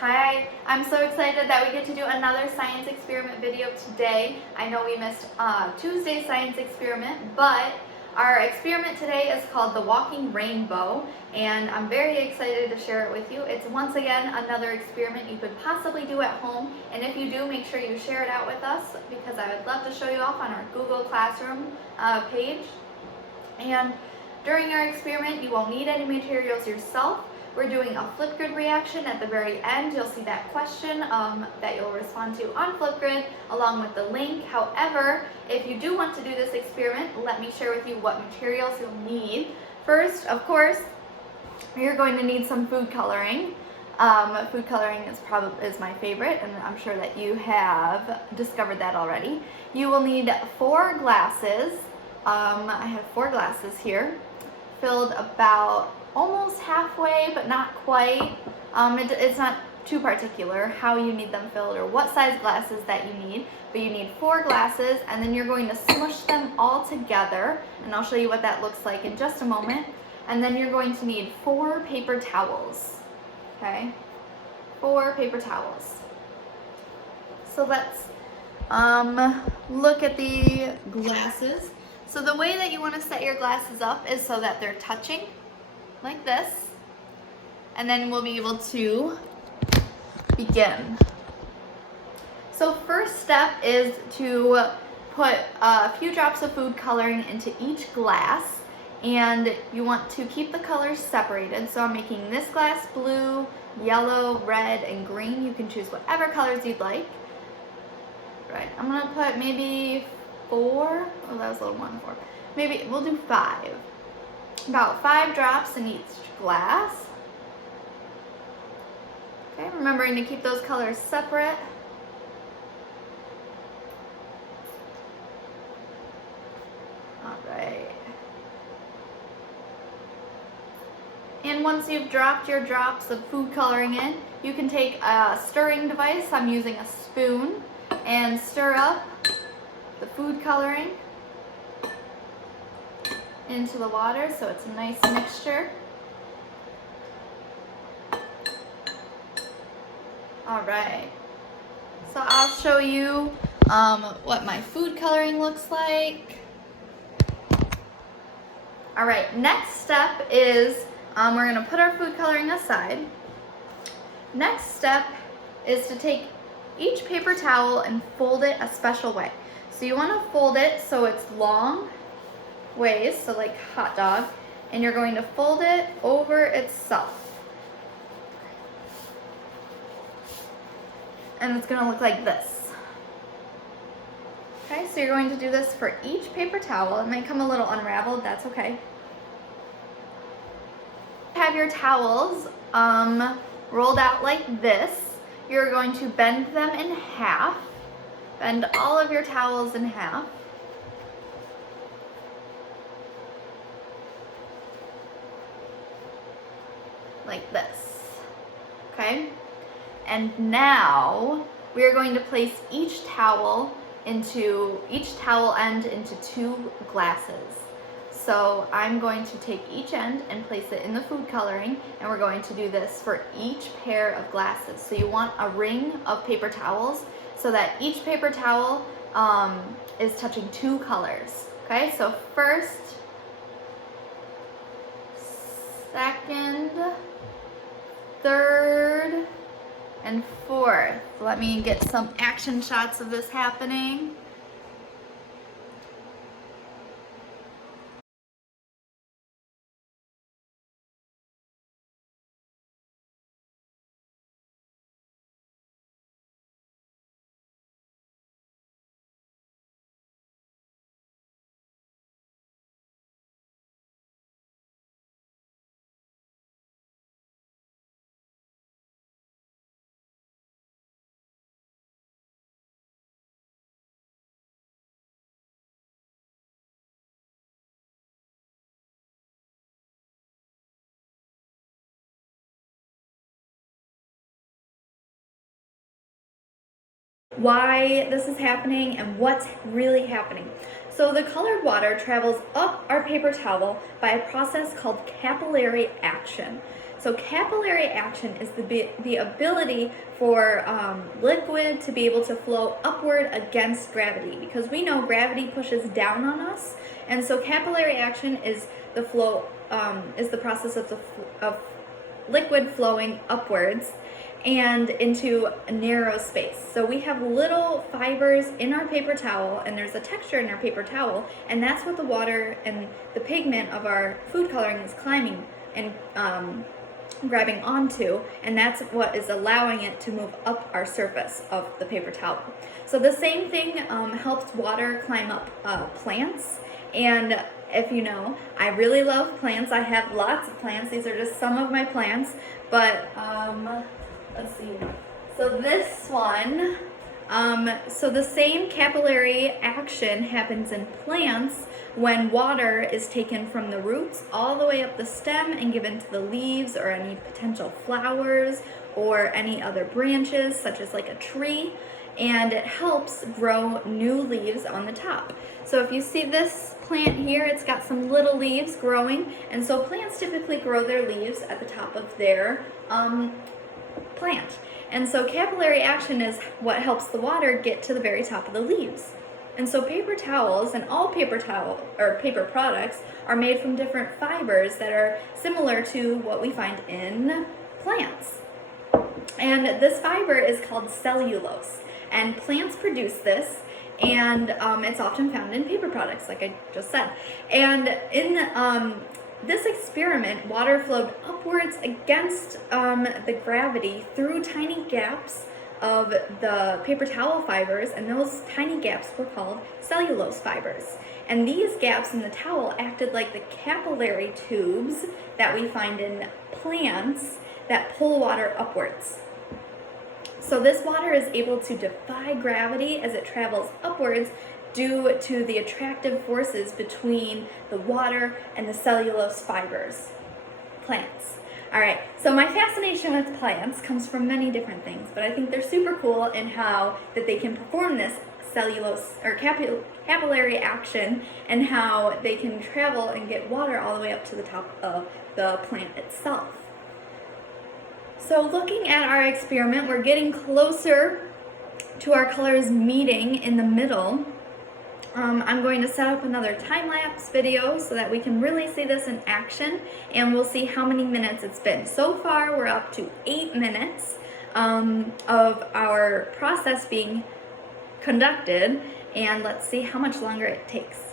Hi, I'm so excited that we get to do another science experiment video today. I know we missed Tuesday's science experiment, but our experiment today is called the walking rainbow, and I'm very excited to share it with you. It's once again another experiment you could possibly do at home, and if you do, make sure you share it out with us because I would love to show you off on our Google Classroom page. And during our experiment, you won't need any materials yourself. We're doing a Flipgrid reaction at the very end. You'll see that question that you'll respond to on Flipgrid along with the link. However, if you do want to do this experiment, let me share with you what materials you'll need. First, of course, you're going to need some food coloring. Food coloring is my favorite, and I'm sure that you have discovered that already. You will need 4 glasses. I have 4 glasses here, filled about almost halfway, but not quite. It's not too particular how you need them filled or what size glasses that you need, but you need 4 glasses, and then you're going to smush them all together, and I'll show you what that looks like in just a moment. And then you're going to need 4 paper towels, okay? 4 paper towels. So let's look at the glasses. So the way that you want to set your glasses up is so that they're touching like this, and then we'll be able to begin. So first step is to put a few drops of food coloring into each glass, and you want to keep the colors separated. So I'm making this glass blue, yellow, red, and green. You can choose whatever colors you'd like. Right, I'm gonna put maybe 4, oh that was a little more than 4. Maybe we'll do 5. About 5 drops in each glass. Okay, remembering to keep those colors separate. All right. And once you've dropped your drops of food coloring in, you can take a stirring device. I'm using a spoon, and stir up the food coloring into the water so it's a nice mixture. All right, so I'll show you what my food coloring looks like. All right, next step is we're gonna put our food coloring aside. Next step is to take each paper towel and fold it a special way. So you wanna fold it so it's long ways, so like hot dog, and you're going to fold it over itself. And it's gonna look like this. Okay, so you're going to do this for each paper towel. It might come a little unraveled, that's okay. Have your towels rolled out like this. You're going to bend them in half. Bend all of your towels in half. Like this, okay? And now we are going to place each towel end into 2 glasses. So I'm going to take each end and place it in the food coloring, and we're going to do this for each pair of glasses. So you want a ring of paper towels so that each paper towel is touching 2 colors, okay? So first, second, third, and 4th. Let me get some action shots of this happening. Why this is happening and what's really happening. So the colored water travels up our paper towel by a process called capillary action. So so capillary action is the ability for liquid to be able to flow upward against gravity, because we know gravity pushes down on us, and so capillary action is the flow, is the process of liquid flowing upwards and into a narrow space. So we have little fibers in our paper towel, and there's a texture in our paper towel, and that's what the water and the pigment of our food coloring is climbing and grabbing onto, and that's what is allowing it to move up our surface of the paper towel. So the same thing helps water climb up plants. And if you know, I really love plants. I have lots of plants. These are just some of my plants, but let's see. So this one, so the same capillary action happens in plants when water is taken from the roots all the way up the stem and given to the leaves or any potential flowers or any other branches, such as like a tree, and it helps grow new leaves on the top. So if you see this plant here, it's got some little leaves growing, and so plants typically grow their leaves at the top of their plant. And so capillary action is what helps the water get to the very top of the leaves. And so paper towels and all paper towel or paper products are made from different fibers that are similar to what we find in plants. And this fiber is called cellulose, and plants produce this, and it's often found in paper products, like I just said. And in this experiment, water flowed upwards against the gravity through tiny gaps of the paper towel fibers, and those tiny gaps were called cellulose fibers. And these gaps in the towel acted like the capillary tubes that we find in plants that pull water upwards. So this water is able to defy gravity as it travels upwards due to the attractive forces between the water and the cellulose fibers. Plants. All right, so my fascination with plants comes from many different things, but I think they're super cool in how that they can perform this cellulose or capillary action, and how they can travel and get water all the way up to the top of the plant itself. So looking at our experiment, we're getting closer to our colors meeting in the middle. I'm going to set up another time-lapse video so that we can really see this in action, and we'll see how many minutes it's been. So far, we're up to 8 minutes of our process being conducted, and let's see how much longer it takes.